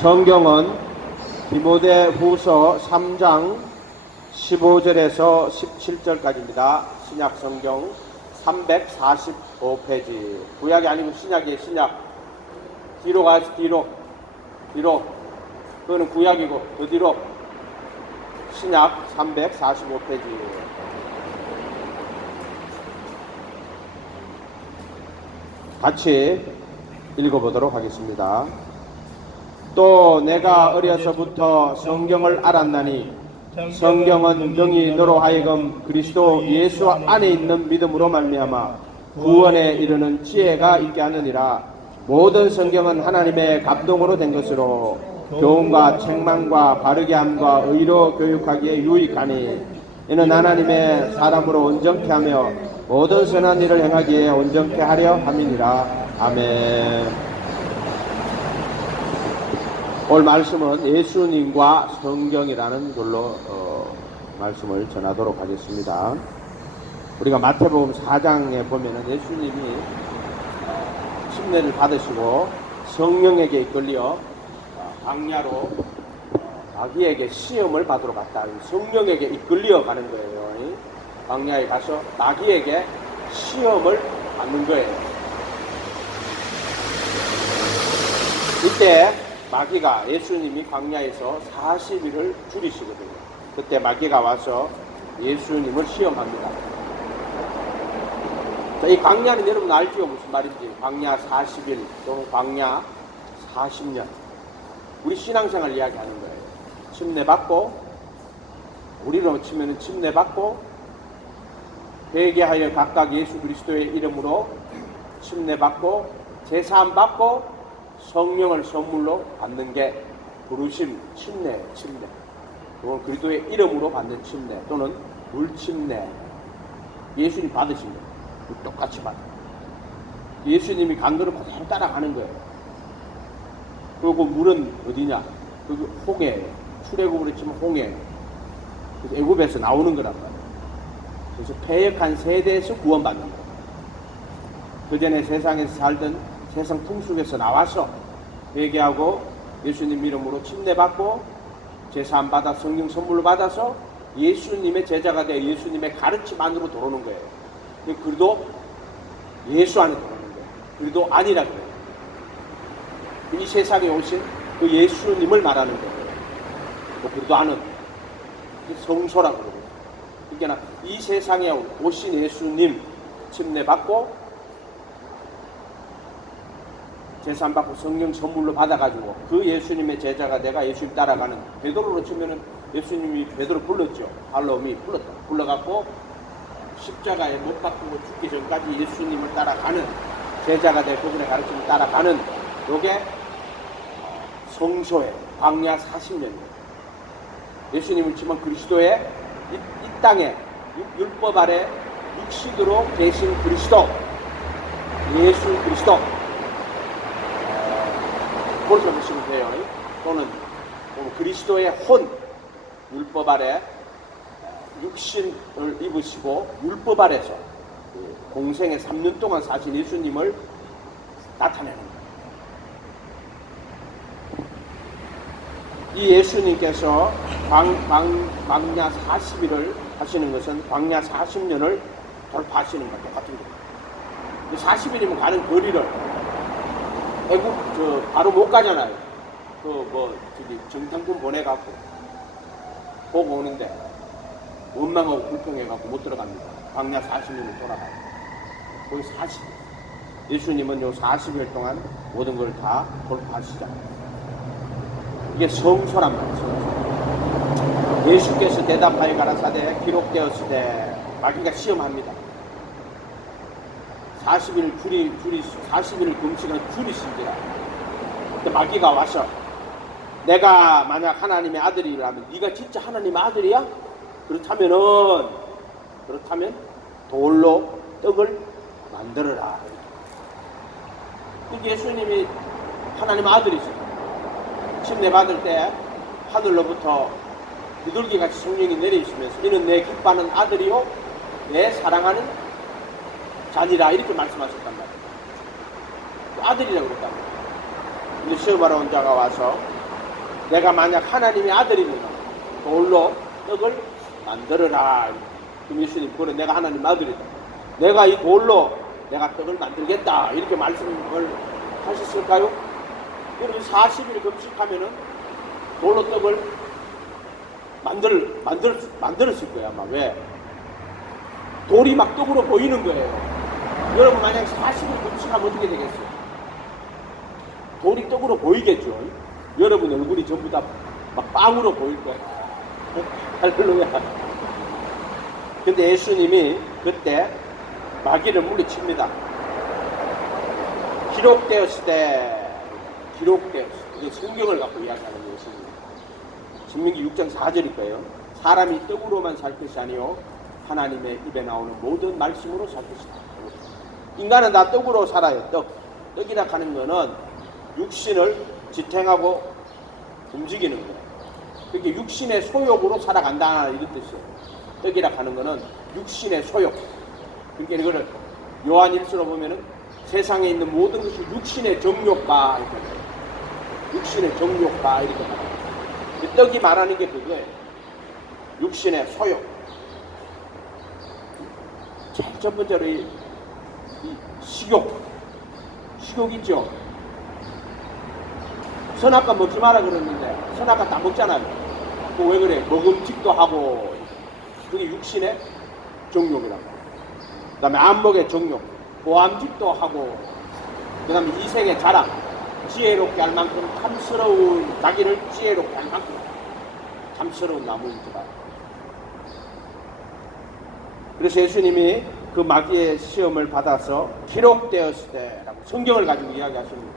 성경은 디모데후서 3장 15절에서 17절까지입니다. 신약 성경 345페이지. 구약이 아니고 신약이에요. 신약. 뒤로 가야지. 뒤로. 그거는 구약이고 그 뒤로 신약 345페이지. 같이 읽어보도록 하겠습니다. 또 내가 어려서부터 성경을 알았나니 성경은 능히 너로 하여금 그리스도 예수 안에 있는 믿음으로 말미암아 구원에 이르는 지혜가 있게 하느니라. 모든 성경은 하나님의 감동으로 된 것으로 교훈과 책망과 바르게 함과 의로 교육하기에 유익하니 이는 하나님의 사람으로 온전케 하며 모든 선한 일을 행하기에 온전케 하려 함이니라. 아멘. 오늘 말씀은 예수님과 성경이라는 걸로 말씀을 전하도록 하겠습니다. 우리가 마태복음 4장에 보면은 예수님이 침례를 받으시고 성령에게 이끌려 광야로 마귀에게 시험을 받으러 갔다. 성령에게 이끌려 가는 거예요. 광야에 가서 마귀에게 시험을 받는 거예요. 이때 마귀가 예수님이 광야에서 40일을 줄이시거든요. 그때 마귀가 와서 예수님을 시험합니다. 자, 이 광야는 여러분 알지요? 무슨 말인지. 광야 40일 또는 광야 40년. 우리 신앙생활 이야기하는 거예요. 침례받고, 우리로 치면은 침례받고, 회개하여 각각 예수 그리스도의 이름으로 침례받고, 제사함받고, 성령을 선물로 받는 게 부르심 침례예요. 침례. 그건 그리스도의 이름으로 받는 침례 또는 물침례. 예수님 받으신 거예요. 똑같이 받아. 예수님이 간 거를 그대로 따라가는 거예요. 그리고 그 물은 어디냐? 그 홍해예요. 출애굽으로 치면 홍해예요. 그래서 애굽에서 나오는 거란 말이에요. 그래서 패역한 세대에서 구원받는 거예요. 그 전에 세상에서 살던 세상 풍속에서 나와서 회개하고 예수님 이름으로 침례받고 제사함 받아 성령 선물로 받아서 예수님의 제자가 되어 예수님의 가르침 안으로 들어오는 거예요. 그래도 예수 안에 들어오는 거예요. 그래도 아니라 그래요. 이 세상에 오신 그 예수님을 말하는 거예요. 그래도 아는 성소라고 그러고. 그러니까 이 세상에 오신 예수님 침례받고 제사함받고 성령 선물로 받아가지고 그 예수님의 제자가 내가 예수님 따라가는, 베드로로 치면은 예수님이 베드로 불렀죠. 발롬이 불러갖고 십자가에 못 박히고 죽기 전까지 예수님을 따라가는 제자가 될 그분의 가르침을 따라가는 요게 성소의 광야 40년이에요. 예수님을 치면 그리스도의 이 땅에 율법 아래 육신으로 계신 그리스도, 예수 그리스도 그렇게 보시면 돼요. 또는 그리스도의 혼, 율법 아래 육신을 입으시고 율법 아래서 공생의 3년 동안 사신 예수님을 나타내는 거예요. 이 예수님께서 광야 40일을 하시는 것은 광야 40년을 돌파하시는 것 똑같은 거예요. 40일이면 가는 거리를 애국 바로 못 가잖아요. 저기 정탐꾼 보내갖고 보고 오는데 원망하고 불평해갖고 못 들어갑니다. 광야 40년을 돌아가요. 거기 40일. 예수님은 요 40일 동안 모든 걸 다 돌파하시죠. 이게 성소란 말이죠. 예수께서 대답하여 가라사대 기록되었을 때 마귀가 시험합니다. 40일 40일 금식을 줄이시더라. 근데 마귀가 와서 내가 만약 하나님의 아들이라면 네가 진짜 하나님의 아들이야? 그렇다면 돌로 떡을 만들어라. 예수님이 하나님의 아들이시죠. 침례 받을 때 하늘로부터 비둘기같이 성령이 내리시면서 이는 내 기뻐하는 아들이요 내 사랑하는 자니라 이렇게 말씀하셨단 말이에요. 아들이라고 그랬단 말이에요. 근데 시험하러 온 자가 와서 내가 만약 하나님의 아들이면 돌로 떡을 만들어라. 그럼 예수님, 그래 내가 하나님 아들이다, 내가 이 돌로 내가 떡을 만들겠다, 이렇게 말씀을 하셨을까요? 그럼 40일 금식하면은 돌로 떡을 만들었을 거야 아마. 왜? 돌이 막 떡으로 보이는 거예요. 여러분 만약 40일 금식하면 어떻게 되겠어요? 돌이 떡으로 보이겠죠. 여러분 얼굴이 전부 다 막 빵으로 보일 거예요. 할렐루야. 근데 예수님이 그때 마귀를 물리칩니다. 기록되었을 때, 이게 성경을 갖고 이야기하는 예수님. 신명기 6장 4절일 거예요. 사람이 떡으로만 살 것이 아니요 하나님의 입에 나오는 모든 말씀으로 살 것이다. 인간은 다 떡으로 살아요. 떡이라 하는 거는 육신을 지탱하고 움직이는 거예요. 그게 육신의 소욕으로 살아간다, 이런 뜻이에요. 떡이라 하는 거는 육신의 소욕. 그러니까 이거를 요한일서로 보면은 세상에 있는 모든 것이 육신의 정욕과, 이렇게 육신의 정욕과 이렇게 말합니다. 떡이 말하는 게 그거예요. 육신의 소욕. 제일 첫 번째로 이 식욕 있죠. 선악과 먹지 마라 그러는데 선악과 다 먹잖아요. 그 왜 그래? 먹음직도 하고. 그게 육신의 정욕이라고. 그 다음에 안목의 정욕, 보암직도 하고, 그 다음에 이생의 자랑, 지혜롭게 할 만큼 탐스러운, 자기를 지혜롭게 할 만큼 탐스러운 나무인지라. 그래서 예수님이 그 마귀의 시험을 받아서 기록되었을 때라고 성경을 가지고 이야기하십니다.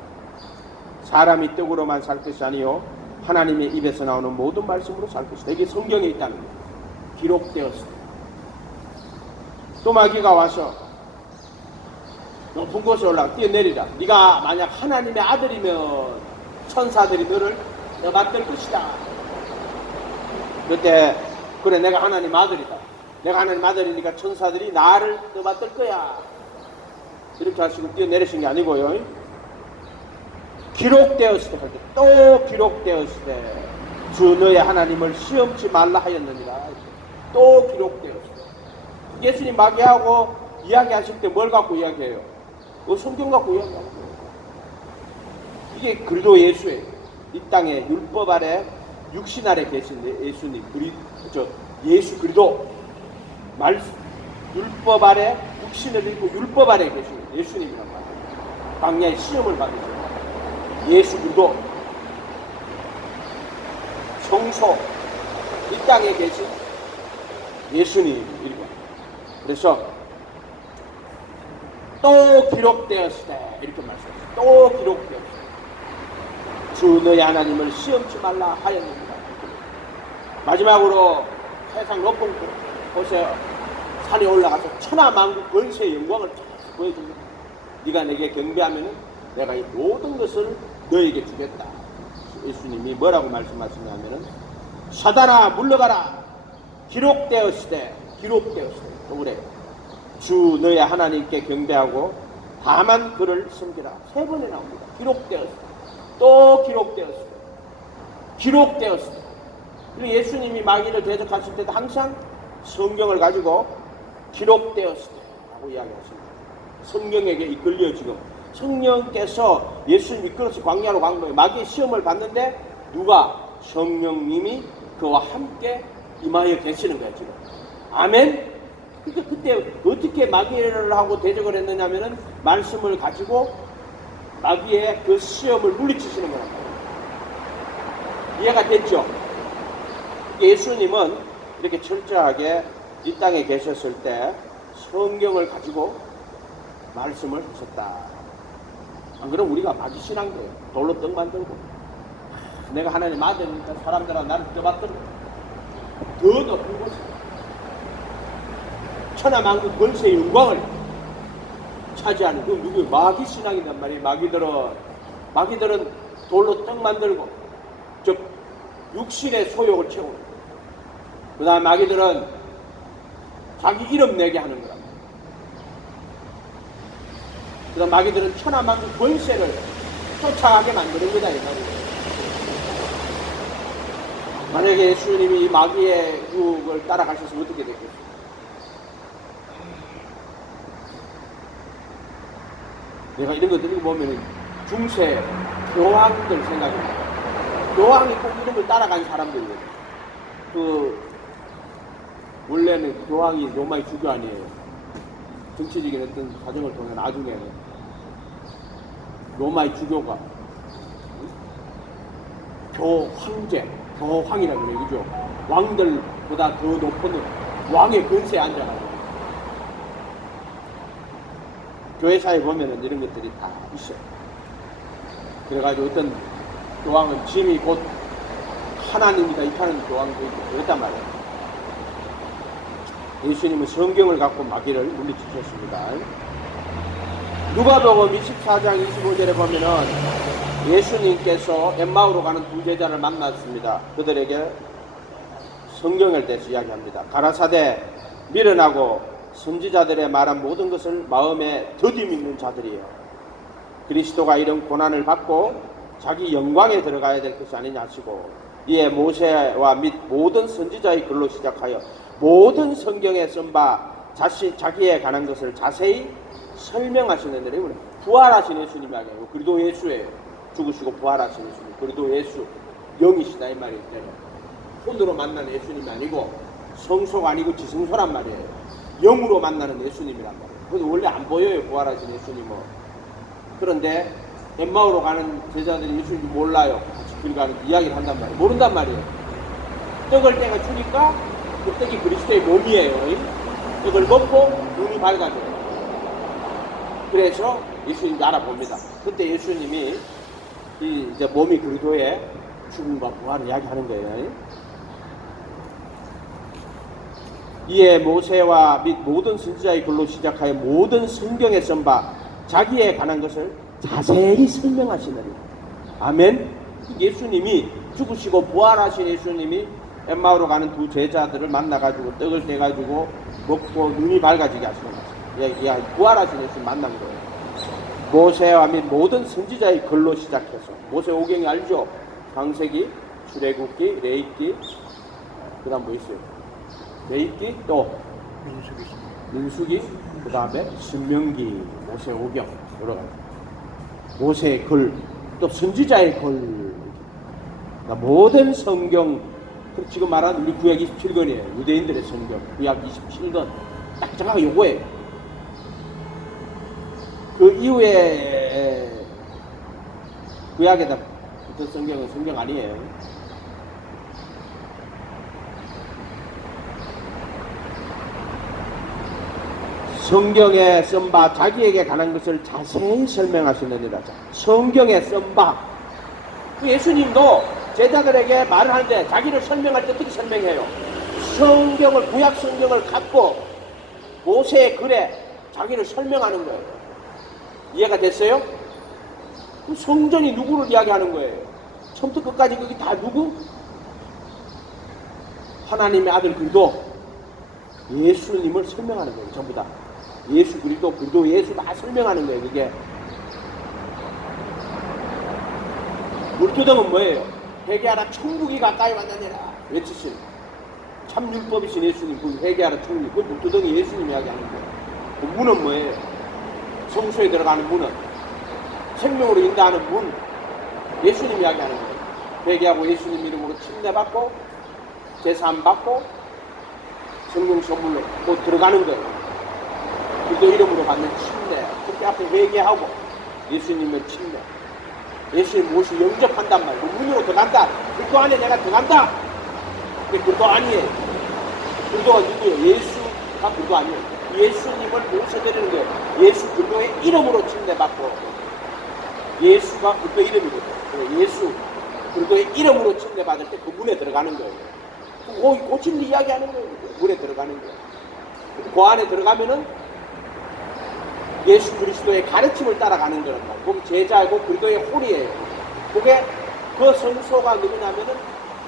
사람이 떡으로만 살 것이 아니요 하나님의 입에서 나오는 모든 말씀으로 살 것이다. 이게 성경에 있다는 거예요. 기록되었을 때. 또 마귀가 와서 높은 곳에 올라가 뛰어내리라. 네가 만약 하나님의 아들이면 천사들이 너를 떠받들 것이다. 그때 그래 내가 하나님 아들이다, 내가 하나님 아들이니까 천사들이 나를 떠받들 거야, 이렇게 하시고 뛰어내리신 게 아니고요. 기록되었을 때 할 때, 또 기록되었을 때 주 너의 하나님을 시험치 말라 하였느니라. 또 기록되었을 때. 예수님 마귀하고 이야기하실 때 뭘 갖고 이야기해요? 성경 갖고 이야기하고. 이게 그리도 예수예요. 이 땅에 율법 아래 육신 아래 계신 예수님, 예수 그리도 율법 아래 육신을 입고 율법 아래 계신 예수님이란 말이에요. 광야의 시험을 받으셨다. 예수 그리도 성소, 이 땅에 계신 예수님입니다. 그래서 또 기록되었을 때, 이렇게 말씀하셨어요. 또 기록되었을 때 주 너의 하나님을 시험치 말라 하였느니라. 마지막으로 세상 높은 곳에 산에 올라가서 천하만국 권세의 영광을 보여줍니다. 네가 내게 경배하면 내가 이 모든 것을 너에게 주겠다. 예수님이 뭐라고 말씀하시냐면은 사단아 물러가라. 기록되었을 때 또 그래. 주 너의 하나님께 경배하고 다만 그를 섬기라. 3번에 나옵니다. 기록되었을 때, 또 기록되었을 때, 기록되었을 때. 그리고 예수님이 마귀를 대적하실 때도 항상 성경을 가지고 기록되었을 때라고 이야기하십니다. 성령에게 이끌려 지금 성령께서 예수님 이끌어서 광야로 간 거예요. 마귀의 시험을 받는데 누가? 성령님이 그와 함께 임하여 계시는 거예요 지금. 아멘. 그러니까 그때 어떻게 마귀를 하고 대적을 했느냐면은 말씀을 가지고 마귀의 그 시험을 물리치시는 거란 말이에요. 이해가 됐죠? 예수님은 이렇게 철저하게 이 땅에 계셨을 때 성경을 가지고 말씀을 하셨다. 안 그러면 우리가 마귀 신한 거예요. 돌로 떡 만들고 내가 하나님 아들이니까 사람들하고 나를 떠받들고 더 높은 곳에 천하만국 권세의 영광을 차지하는 그 누구예요? 마귀 신앙이란 말이에요. 마귀들은 돌로 떡 만들고 즉 육신의 소욕을 채우는, 그 다음 마귀들은 자기 이름 내게 하는 거라. 그 다음 마귀들은 천하만국 권세를 쫓아가게 만드는 거다 이 말이에요. 만약에 예수님이 이 마귀의 유혹을 따라가셔서 어떻게 됐겠어요? 내가 이런 것들 보면 중세 교황들 생각이 나요. 교황이 꼭 이런 걸 따라간 사람들이거든요. 원래는 교황이 로마의 주교 아니에요. 정치적인 어떤 과정을 통해 나중에는 로마의 주교가 교황제, 교황이라고 그래요. 그죠? 왕들보다 더 높은 왕의 근세에 앉아가지고 교회사에 보면은 이런 것들이 다 있어요. 그래가지고 어떤 교황은 짐이 곧 하나님이다 이타는 교황도 있고 그랬단 말이에요. 예수님은 성경을 갖고 마귀를 물리치셨습니다. 누가복음 24장 25절에 보면은 예수님께서 엠마오로 가는 두 제자를 만났습니다. 그들에게 성경을 대해서 이야기합니다. 가라사대 미련하고 선지자들의 말한 모든 것을 마음에 더디 믿는 자들이에요. 그리스도가 이런 고난을 받고 자기 영광에 들어가야 될 것이 아니냐 하시고 이에 모세와 및 모든 선지자의 글로 시작하여 모든 성경에 쓴 바 자기에 관한 것을 자세히 설명하시는 데는 부활하신 예수님이 아니에요. 그리도 예수예요. 죽으시고 부활하신 예수님. 그리도 예수 영이시다 이 말이에요. 손으로 만나는 예수님이 아니고 성소가 아니고 지성소란 말이에요. 영으로 만나는 예수님이란 말이에요. 그래서 원래 안 보여요. 부활하신 예수님은. 그런데 엠마오로 가는 제자들이 예수님이 몰라요. 같이 길 가는 이야기를 한단 말이에요. 모른단 말이에요. 떡을 떼가 주니까 그 떡이 그리스도의 몸이에요. 떡을 먹고 눈이 밝아져요. 그래서 예수님이 알아봅니다. 그때 예수님이 이제 몸이 그리스도의 죽음과 부활을 이야기하는 거예요. 이에 모세와 및 모든 선지자의 글로 시작하여 모든 성경에 쓴 바 자기에 관한 것을 자세히 설명하시느니. 아멘. 예수님이 죽으시고 부활하신 예수님이 엠마오로 가는 두 제자들을 만나가지고 떡을 떼가지고 먹고 눈이 밝아지게 하시는 거예요. 부활하신 예수님 만난 거예요. 모세와 및 모든 선지자의 글로 시작해서 모세 오경이 알죠? 창세기, 출애굽기, 레위기, 그 다음 뭐 있어요? 레위기 또 민수기, 그 다음에 신명기, 모세 오경 여러 가지. 모세의 글, 또 선지자의 글, 모든 성경, 지금 말하는 우리 구약 27권이에요. 유대인들의 성경, 구약 27권. 딱 정확하게 요거예요. 그 이후에 구약에다 붙은 성경은 성경 아니에요. 성경에 쓴 바 자기에게 관한 것을 자세히 설명하시느니라. 성경에 쓴 바. 예수님도 제자들에게 말을 하는데 자기를 설명할 때 어떻게 설명해요? 성경을, 구약 성경을 갖고 모세의 글에 자기를 설명하는 거예요. 이해가 됐어요? 성전이 누구를 이야기하는 거예요? 처음부터 끝까지 거기 다 누구? 하나님의 아들 그리스도 예수님을 설명하는 거예요. 전부 다. 예수 그리스도, 그리스도 예수 다 설명하는 거예요. 그게 물두덩은 뭐예요? 회개하라 천국이 가까이 왔느니라 외치신 참 율법이신 예수님. 그 회개하라 천국이, 그 물두덩이 예수님 이야기하는 거예요. 그 문은 뭐예요? 성소에 들어가는 문은 생명으로 인도하는 문, 예수님 이야기하는 거예요. 회개하고 예수님 이름으로 침례받고 제사함 받고 성령 선물로 곧 들어가는 거예요. 그리스도 이름으로 받는 침례, 그렇게 앞에 회개하고 예수님의 침례, 예수님 무엇이 영접한단 말이에요. 그 문으로 들어간다. 그리스도 안에 내가 들어간다. 그게 그리스도 아니에요. 그리스도가 누구예요? 예수가 그리스도 아니에요. 예수님을 모셔드리는 거예요. 예수 그리스도의 이름으로 침례받고, 예수가 그리스도 이름이거든요. 예수 그리스도의 이름으로 침례받을 때 그 문에 들어가는 거예요. 그 진리 이야기하는 거예요. 문에 들어가는 거예요. 그 안에 들어가면은 예수 그리스도의 가르침을 따라가는 거란 말이에요. 그게 제자이고 그리스도의 홀이에요. 그게 그 성소가 누구냐면은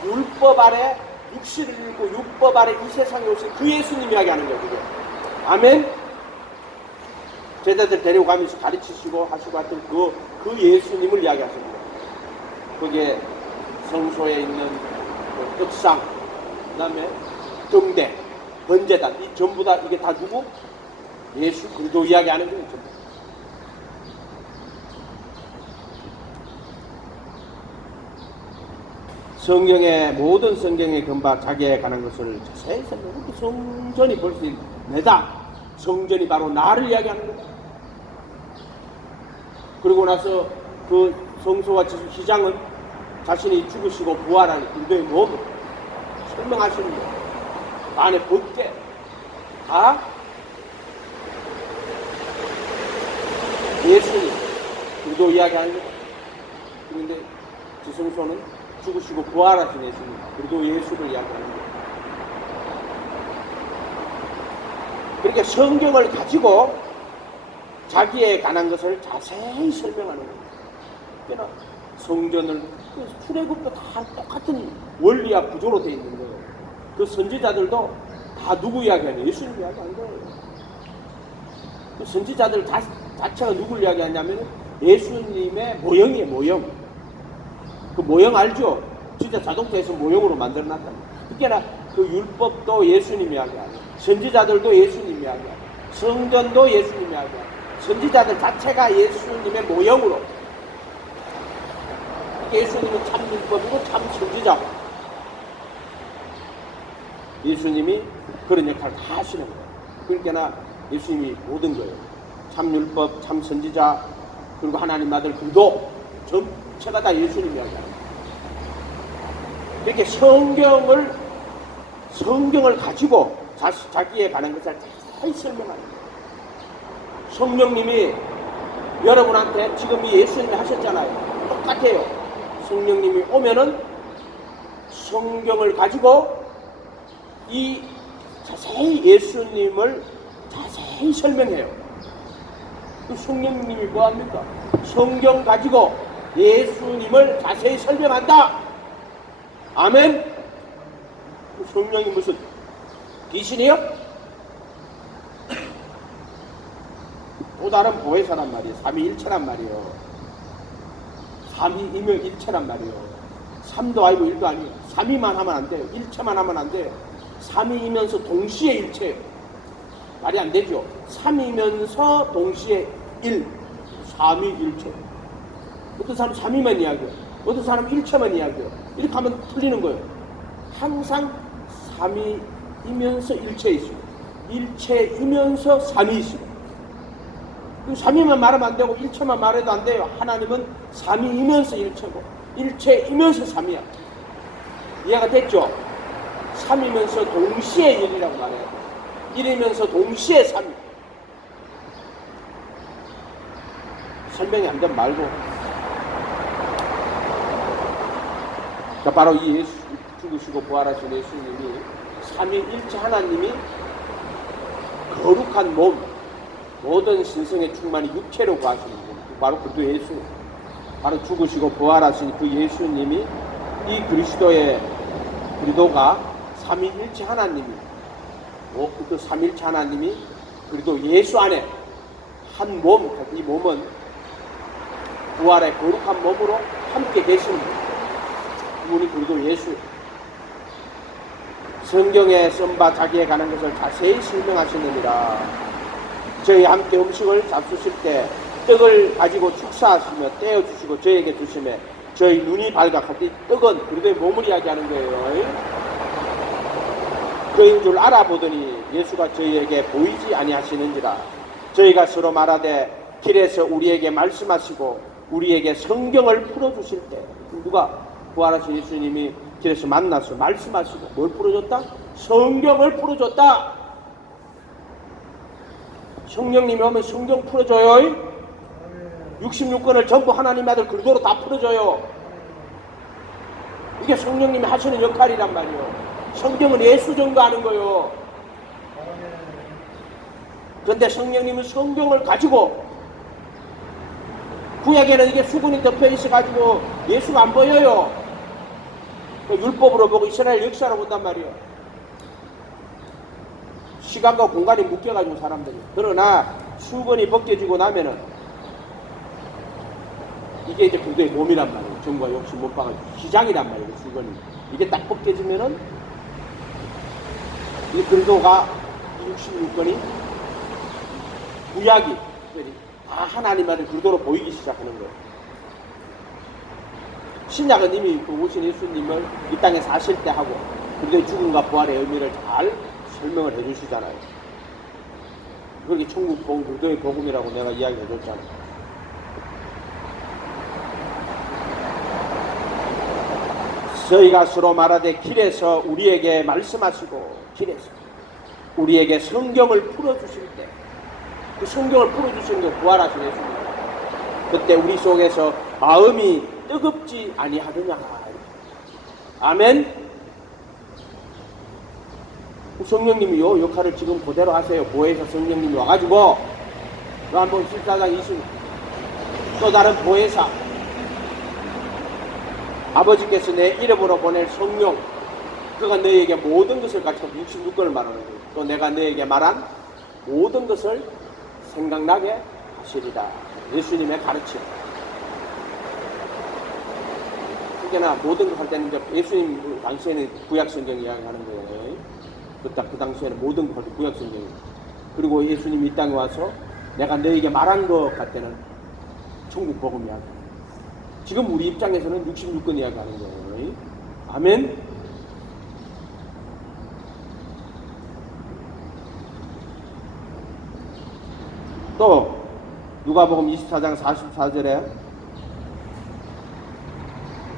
율법 아래 육신을 입고 율법 아래 이 세상에 오신 그 예수님 이야기하는 거예요. 그게. 아멘. 제자들 데리고 가면서 가르치시고 하시고 하여튼 그 예수님을 이야기하십니다. 거기에 성소에 있는 그 떡상, 그 다음에 등대, 번제단, 이 전부 다 이게 다 누구? 예수 그리스도 이야기하는 거예요. 전부. 성경의 모든 성경의 금방 자기에 관한 것을 자세히 설명하고 성전이 볼 수 있는 내다. 성전이 바로 나를 이야기하는 거다. 그리고 나서 그 성소와 지장은 자신이 죽으시고 부활하는 그리스도의 몸 설명하시는 거예요. 그 안에 벗게 다 예수님 그리스도 이야기하는 거예요. 그런데 지성소는 죽으시고 부활하신 예수님 그리스도 예수를 이야기하는 거예요. 그렇게 성경을 가지고 자기에 관한 것을 자세히 설명하는 거예요. 그러니까 성전을 출애굽도 다 똑같은 원리와 구조로 되어 있는 거예요. 그 선지자들도 다 누구 이야기하냐? 예수님 이야기하는 거예요. 그 선지자들 자체가 누구를 이야기하냐면 예수님의 모형이에요. 모형. 그 모형 알죠? 진짜 자동차에서 모형으로 만들어놨다. 그러니까 그 율법도 예수님 이야기하고 선지자들도 예수님 이야기하고 성전도 예수님 이야기하고 선지자들 자체가 예수님의 모형으로 예수님은 참 율법이고 참 선지자고 예수님이 그런 역할을 다 하시는 거예요. 그러니까 예수님이 모든 거예요. 참 율법, 참 선지자 그리고 하나님 아들 그리스도 전체가 다 예수님 이야기하는 거예요. 이렇게 성경을 가지고 자기에 관한 것을 자세히 설명하는 거예요. 성령님이 여러분한테 지금 이 예수님이 하셨잖아요. 똑같아요. 성령님이 오면은 성경을 가지고 이 자세히 예수님을 자세히 설명해요. 그 성령님이 뭐합니까? 성경 가지고 예수님을 자세히 설명한다. 아멘. 성령이 무슨 귀신이요? 또 다른 보혜사란 말이에요. 삼위일체란 말이에요. 삼위이면 일체란 말이에요. 3도 아니고 1도 아니에요. 3위만 하면 안 돼요. 일체만 하면 안 돼요. 3위이면서 동시에 일체예요. 말이 안 되죠. 3위면서 동시에 1. 3위일체. 어떤 사람 3위만 이야기해요. 어떤 사람 일체만 이야기해요. 이렇게 하면 틀리는 거예요. 항상 3위이면서 일체에 있어요. 일체이면서 3위 있어요. 3위만 말하면 안 되고 일체만 말해도 안 돼요. 하나님은 3위이면서 일체고 일체이면서 3위야. 이해가 됐죠? 3위면서 동시에 1이라고 말해요. 1이면서 동시에 3위. 설명이 안 되면 말고. 그러니까 바로 이 예수 죽으시고 부활하신 예수님이 삼위일체 하나님이 거룩한 몸 모든 신성의 충만이 육체로 구하시는 분 바로 그 예수 바로 죽으시고 부활하신 그 예수님이 이 그리스도가 삼위일체 하나님이 그 삼위일체 하나님이 그리도 예수 안에 한 몸, 이 몸은 부활의 거룩한 몸으로 함께 계시는 분 그분이 그리도 예수 성경에 쓴바 자기에 관한 것을 자세히 설명하시느니라. 저희 함께 음식을 잡수실 때 떡을 가지고 축사하시며 떼어주시고 저에게 주시며 저희 눈이 발각할 때 떡은 그리도의 몸을 이야기하는 거예요. 그인 줄 알아보더니 예수가 저희에게 보이지 아니하시는지라. 저희가 서로 말하되 길에서 우리에게 말씀하시고 우리에게 성경을 풀어주실 때 누가 부활하신 예수님이 길에서 만나서 말씀하시고 뭘 풀어줬다? 성경을 풀어줬다. 성령님이 오면 성경 풀어줘요. 66권을 전부 하나님 아들 그리스도로 다 풀어줘요. 이게 성령님이 하시는 역할이란 말이에요. 성경은 예수 전가하는 거예요. 그런데 성령님은 성경을 가지고 구약에는 이게 수건이 덮여 있어가지고 예수가 안 보여요. 율법으로 보고 이스라엘 역사로 본단 말이에요. 시간과 공간이 묶여가지고 사람들이. 그러나 수건이 벗겨지고 나면은 이게 이제 그리스도의 몸이란 말이에요. 정과 욕심 못 박아주고 기장이란 말이에요. 수건이. 이게 딱 벗겨지면은 이 그리스도가 66권이 구약이 다 하나님 안에 그리스도로 보이기 시작하는 거예요. 신약은 이미 그 오신 예수님을 이 땅에 사실 때 하고 그리스도의 죽음과 부활의 의미를 잘 설명을 해주시잖아요. 그렇게 천국 복음, 그리스도의 복음이라고 내가 이야기해 줬잖아요. 저희가 서로 말하되 길에서 우리에게 말씀하시고 길에서 우리에게 성경을 풀어주실 때 그 성경을 풀어주시는 게 부활하신 예수님. 그때 우리 속에서 마음이 뜨겁지 아니하느냐. 아멘. 성령님이 요 역할을 지금 그대로 하세요. 보혜사 성령님이 와가지고 너 한번 14장 20 또 다른 보혜사 아버지께서 내 이름으로 보낼 성령 그가 너에게 모든 것을 가르쳐 66권을 말하는 거예요. 또 내가 너에게 말한 모든 것을 생각나게 하시리라. 예수님의 가르침. 그러나 모든 것 할 때는 이제 예수님 당시에는 구약성경 이야기하는 거예요. 그 당시에는 모든 것 할 때 구약성경이에요. 그리고 예수님이 이 땅에 와서 내가 너에게 말한 것 같을 때는 천국 복음 이야기. 지금 우리 입장에서는 66권 이야기하는 거예요. 아멘. 또 누가복음 24장 44절에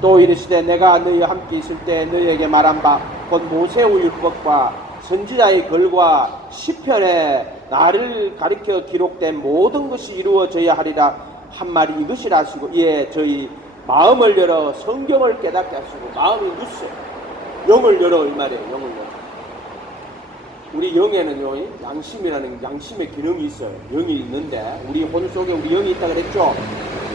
또 이르시되 내가 너희와 함께 있을 때 너희에게 말한 바 곧 모세의 율법과 선지자의 글과 시편에 나를 가리켜 기록된 모든 것이 이루어져야 하리라 한 말이 이것이라 하시고 이에 저희 마음을 열어 성경을 깨닫게 하시고 마음이 누스 영을 열어 이 말이에요. 영을 열어. 우리 영에는요 양심이라는 양심의 기능이 있어요. 영이 있는데 우리 혼 속에 우리 영이 있다 그랬죠.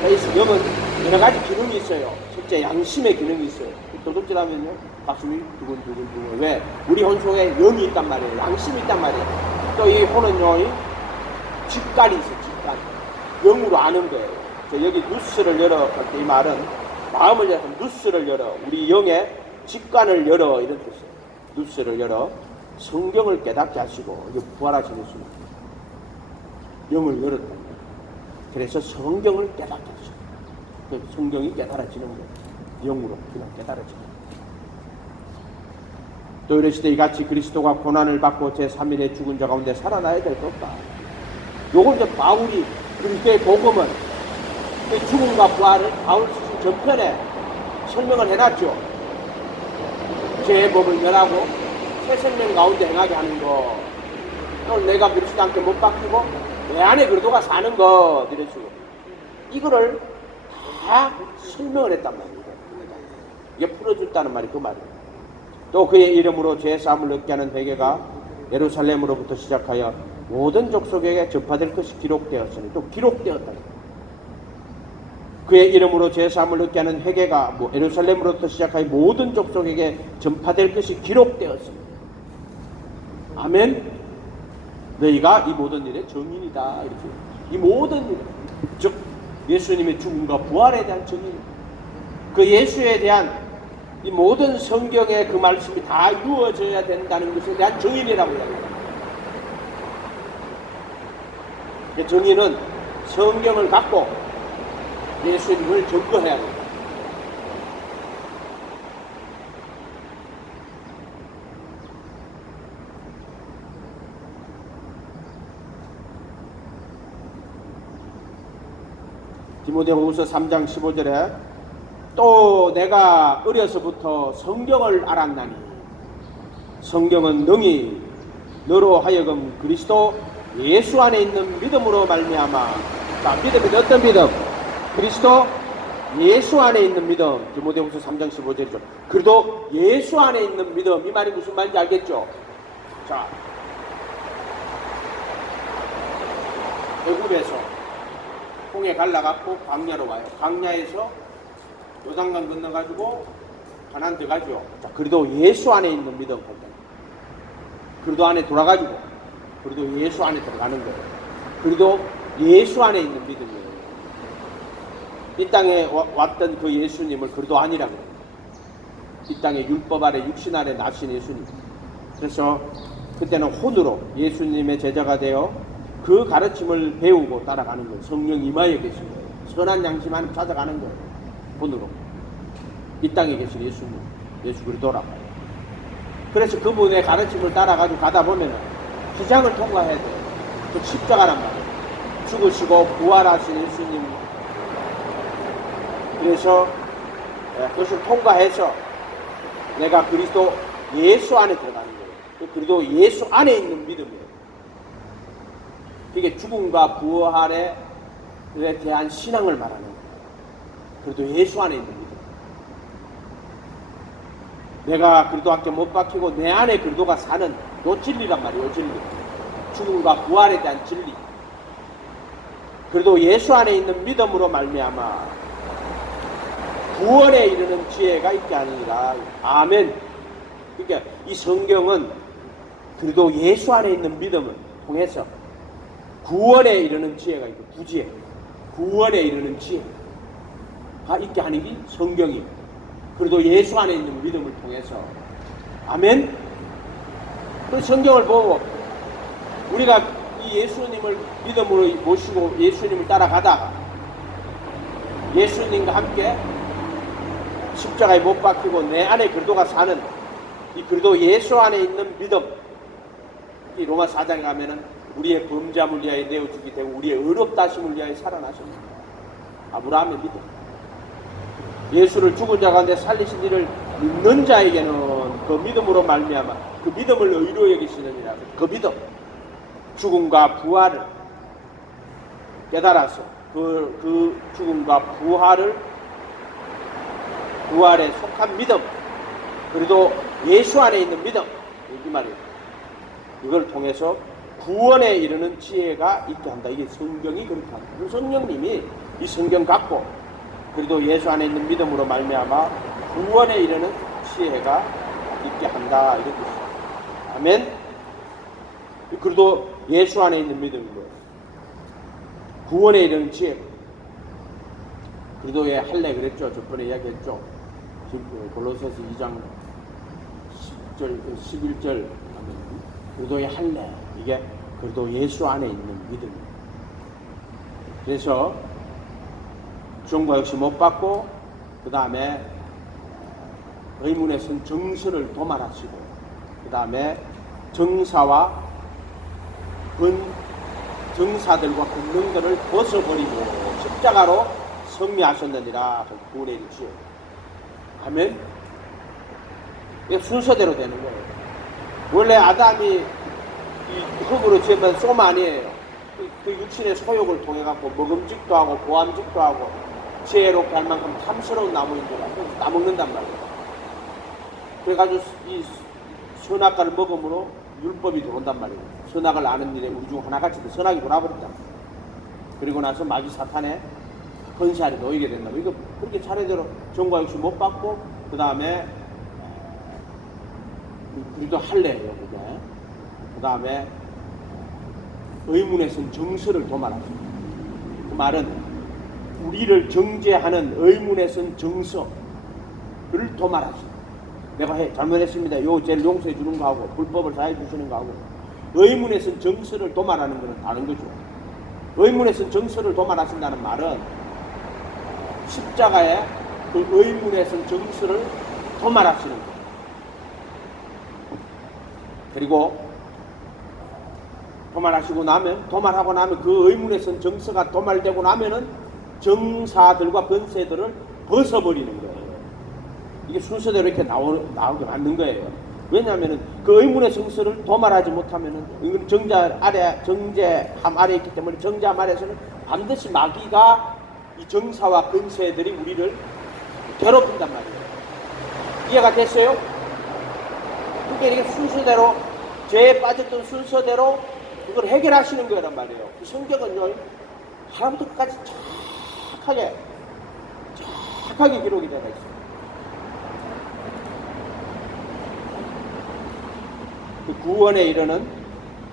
그래서 영은 여러 가지 기능이 있어요. 첫째 양심의 기능이 있어요. 도둑질하면요 가슴이 두근두근. 왜? 우리 혼 속에 영이 있단 말이에요. 양심이 있단 말이에요. 또 이 혼은요 직관이 있어요. 직관. 영으로 아는 거예요. 여기 누스를 열어 할 때 이 말은 마음을 열어 누스를 열어 우리 영의 직관을 열어 이런 뜻이에요. 누스를 열어 성경을 깨닫게 하시고 이게 부활하신 예수님 영을 열었다. 그래서 성경을 깨닫게 하시고 성경이 깨달아지는 거예요. 영으로 그냥 깨달아지는 거예요. 또 이러시되 이같이 그리스도가 고난을 받고 제3일에 죽은 자 가운데 살아나야 될 것 없다. 요건 이제 바울이 그리스도의 복음은 죽음과 부활을 바울 쓰신 전편에 설명을 해놨죠. 죄의 법을 멸하고 새 생명 가운데 행하게 하는 거. 또 내가 그리스도 함께 못 바뀌고 내 안에 그리스도가 사는 것. 이런 식으로. 이거를 다 설명을 했단 말이에요. 이게 풀어줬다는 말이 그 말이에요. 또 그의 이름으로 죄사함을 얻게 하는 회개가 예루살렘으로부터 시작하여 모든 족속에게 전파될 것이 기록되었으니 또 기록되었다. 그의 이름으로 죄사함을 얻게 하는 회개가 예루살렘으로부터 시작하여 모든 족속에게 전파될 것이 기록되었습니다. 아멘. 너희가 이 모든 일의 증인이다. 이렇게 이 모든 일, 즉 예수님의 죽음과 부활에 대한 증인, 그 예수에 대한 이 모든 성경의 그 말씀이 다 이루어져야 된다는 것에 대한 증인이라고 합니다. 그 증인은 성경을 갖고 예수님을 증거해야 합니다. 디모데후서 3장 15절에 또 내가 어려서부터 성경을 알았나니 성경은 능히 너로 하여금 그리스도 예수 안에 있는 믿음으로 말미암아 자, 믿음이 어떤 믿음? 그리스도 예수 안에 있는 믿음. 디모데후서 3장 15절이죠. 그래도 예수 안에 있는 믿음. 이 말이 무슨 말인지 알겠죠? 자, 애굽에서 홍해 갈라갖고 광야로 와요. 광야에서 요단강 건너가지고 가나안 들어가죠. 자, 그래도 예수 안에 있는 믿음. 그래도 안에 돌아가지고 그래도 예수 안에 들어가는 거예요. 그래도 예수 안에 있는 믿음이에요. 이 땅에 왔던 그 예수님을 그리도 아니라고 해요. 이 땅에 율법 아래 육신 아래 나신 예수님. 그래서 그때는 혼으로 예수님의 제자가 되어 그 가르침을 배우고 따라가는 거예요. 성령 임하에 계신 거예요. 선한 양심만 찾아가는 거예요. 혼으로. 이 땅에 계신 예수님, 예수 그리스도라고. 그래서 그분의 가르침을 따라가지고 가다 보면은 기장을 통과해야 돼요. 그 십자가란 말이에요. 죽으시고 부활하신 예수님. 그래서 그것을 통과해서 내가 그리스도 예수 안에 들어가는 거예요. 그리스도 예수 안에 있는 믿음이에요. 이게 죽음과 부활에 대한 신앙을 말하는 거예요. 그리스도 예수 안에 있는 믿음. 내가 그리스도 함께 못 박히고 내 안에 그리스도가 사는 요 진리란 말이에요. 진리. 죽음과 부활에 대한 진리. 그래도 예수 안에 있는 믿음으로 말미암아 구원에 이르는 지혜가 있게 하느니라. 아멘. 그러니까 이 성경은 그래도 예수 안에 있는 믿음을 통해서 구원에 이르는 지혜가 있고, 구지혜, 구원에 이르는 지혜가 있게 하는 게 성경이. 그래도 예수 안에 있는 믿음을 통해서. 아멘. 그 성경을 보고 우리가 이 예수님을 믿음으로 모시고 예수님을 따라가다가 예수님과 함께 십자가에 못 박히고 내 안에 그리스도가 사는 이 그리스도 예수 안에 있는 믿음. 이 로마 4장에 가면은 우리의 범죄함을 위하여 내어주기 때문에 우리의 의롭다 하심을 위하여 살아나십니다. 아브라함의 믿음. 예수를 죽은 자 가운데 살리신 이를 믿는 자에게는 그 믿음으로 말미암아 그 믿음을 의로 여기시느니라. 그 믿음, 죽음과 부활을 깨달아서 그 죽음과 부활에 속한 믿음, 그래도 예수 안에 있는 믿음, 이 말이에요. 이걸 통해서 구원에 이르는 지혜가 있게 한다. 이게 성경이 그렇게 한다. 성령님이 이 성경 갖고 그래도 예수 안에 있는 믿음으로 말미암아 구원에 이르는 지혜가 있게 한다. 이런 뜻이에요. 아멘. 그래도 예수 안에 있는 믿음인 거예요. 구원에 이르는 지혜. 그리도의 할례 그랬죠. 저번에 이야기했죠. 골로새서 2장 11절 그리도의 할례. 이게 그래도 예수 안에 있는 믿음이에요. 그래서 종과 역시 못 받고 그 다음에 의문에 선 정서를 도말하시고 그 다음에 정사와 정사들과 권능들을 벗어버리고 십자가로 승리하셨느니라. 구원에 이르시오. 아멘. 이게 순서대로 되는 거예요. 원래 아담이 이 흙으로 지은 솜 아니에요. 그 육신의 소욕을 통해 갖고 먹음직도 하고 보암직도 하고 지혜롭게 할 만큼 탐스러운 나무인 줄 알고 따먹는단 말이에요. 그래가지고 이 선악과를 먹음으로 율법이 들어온단 말이에요. 선악을 아는 일에 우리 중 하나같이 선악이 돌아버린다. 그리고 나서 마귀 사탄의 권세 아래 놓이게 된다. 이거 그렇게 차례대로 종과 역시 못 받고 그 다음에 우리도 할례예요. 그 다음에 의문에 선 정서를 도말하죠. 그 말은 우리를 정죄하는 의문에 선 정서를 도말하죠. 내가 잘못했습니다. 요 죄를 용서해 주는 거하고 불법을 사해 주시는 거하고 의문에 선 정서를 도말하는 것은 다른 거죠. 의문에 선 정서를 도말하신다는 말은 십자가에 그 의문에 선 정서를 도말하시는 거예요. 그리고 도말하고 나면 그 의문에 선 정서가 도말되고 나면은 정사들과 권세들을 벗어버리는 거예요. 이게 순서대로 이렇게 나오게 만든 거예요. 왜냐하면은 그 의문의 정서를 도말하지 못하면은 이건 정죄함 아래 있기 때문에 정죄함 아래에서는 반드시 마귀가 이 정사와 권세들이 우리를 괴롭힌단 말이에요. 이해가 됐어요? 그러니까 이렇게 순서대로 죄에 빠졌던 순서대로 그걸 해결하시는 거란 말이에요. 그 성경은요 하나부터 끝까지 착하게 기록이 되어 있어요. 그 구원에 이르는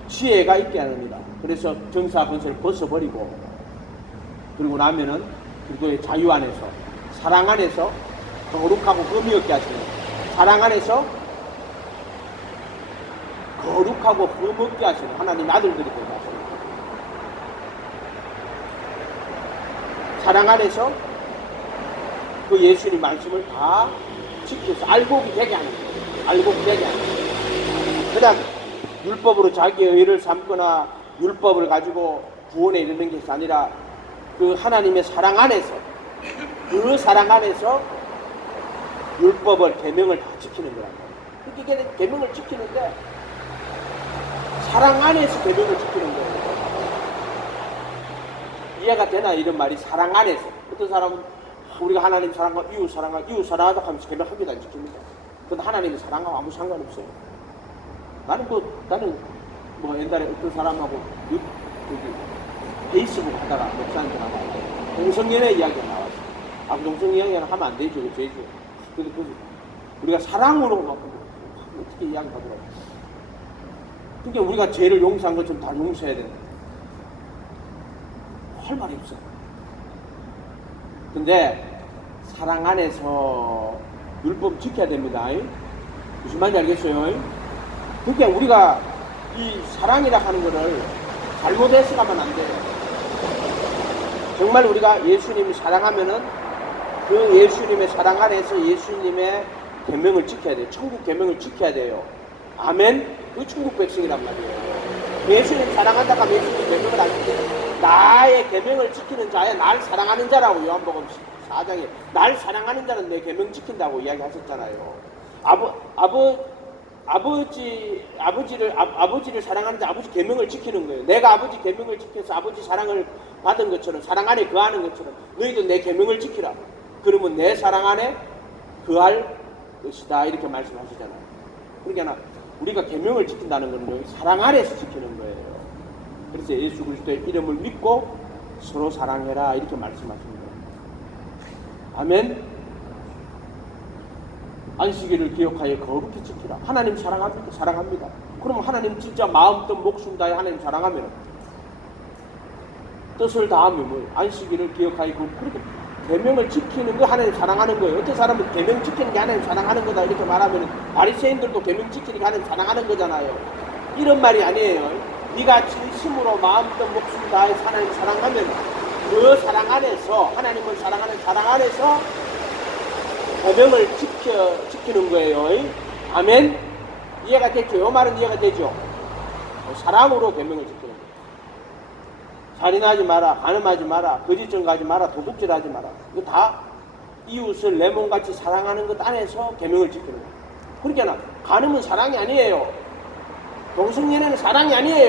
지혜가 있게 하느니라. 그래서 정사 권세를 벗어버리고 그리고 나면은 그리스도의 자유 안에서, 사랑 안에서 거룩하고 흠이 없게 하시는, 사랑 안에서 거룩하고 흠 없게 하시는 하나님의 아들들이 되게 하시는, 사랑 안에서 그 예수님 말씀을 다 지켜서 알곡이 되게 하는 거예요. 알곡이 되게 하는 거예요. 그냥 율법으로 자기의 의를 삼거나 율법을 가지고 구원에 이르는 것이 아니라 그 하나님의 사랑 안에서, 그 사랑 안에서 율법을, 계명을 다 지키는 거란 말이에요. 그렇게 계명을 지키는데 사랑 안에서 계명을 지키는 거예요. 이해가 되나? 이런 말이 사랑 안에서. 어떤 사람은 우리가 하나님 사랑과 이웃 사랑하자 하면서 계명 한 개도 안 지킵니다. 그건 하나님의 사랑하고 아무 상관없어요. 나는 뭐 옛날에 어떤 사람하고 페이스북 하다가 목사한테 나와요. 동성연애 이야기가 나왔어요. 동성 이야기는 하면 안 되죠. 죄죠. 그래서 우리가 사랑으로 막 어떻게 이야기하더라고요. 그러니까 우리가 죄를 용서한 것처럼 다 용서해야 되는, 할 말이 없어요. 근데 사랑 안에서 율법 지켜야 됩니다. 무슨 말인지 알겠어요? 그러니까 우리가 이 사랑이라 하는 거를 잘못해서 가면 안 돼요. 정말 우리가 예수님을 사랑하면은 그 예수님의 사랑 안에서 예수님의 계명을 지켜야 돼요. 천국 계명을 지켜야 돼요. 아멘? 그 천국 백성이란 말이에요. 예수님 사랑한다고 하면 예수님 계명을 안 지켜요. 나의 계명을 지키는 자야 날 사랑하는 자라고 요한복음 4장에 날 사랑하는 자는 내 계명 지킨다고 이야기하셨잖아요. 아버지를 사랑하는 자, 아버지 계명을 지키는 거예요. 내가 아버지 계명을 지켜서 아버지 사랑을 받은 것처럼, 사랑 안에 거하는 것처럼 너희도 내 계명을 지키라. 그러면 내 사랑 안에 거할 것이다, 이렇게 말씀하시잖아요. 그러니까 우리가 계명을 지킨다는 것은 사랑 안에서 지키는 거예요. 그래서 예수 그리스도의 이름을 믿고 서로 사랑해라, 이렇게 말씀하십니다. 아멘. 안식일을 기억하여 거룩히 지키라. 하나님 사랑합니까? 사랑합니다. 그럼 하나님 진짜 마음, 뜻, 목숨 다해 하나님 사랑하면 뜻을 다하면 뭐예요? 안식일을 기억하여 그렇게 계명을 지키는 거 하나님 사랑하는 거예요. 어떤 사람은 계명 지키는 게 하나님 사랑하는 거다 이렇게 말하면 바리새인들도 계명 지키는 게 하나님 사랑하는 거잖아요. 이런 말이 아니에요. 네가 진심으로 마음, 뜻, 목숨 다해 하나님 사랑하면 그 사랑 안에서, 하나님을 사랑하는 사랑 안에서 계명을 지키는 거예요. 아멘. 이해가 됐죠? 이 말은 이해가 되죠? 사랑으로 계명을 지키는 거예요. 살인하지 마라, 간음하지 마라, 거짓 증거하지 마라, 도둑질하지 마라. 이거 다 이웃을 내 몸같이 사랑하는 것 안에서 계명을 지키는 거예요. 그러니까 간음은 사랑이 아니에요. 동성연애는 사랑이 아니에요.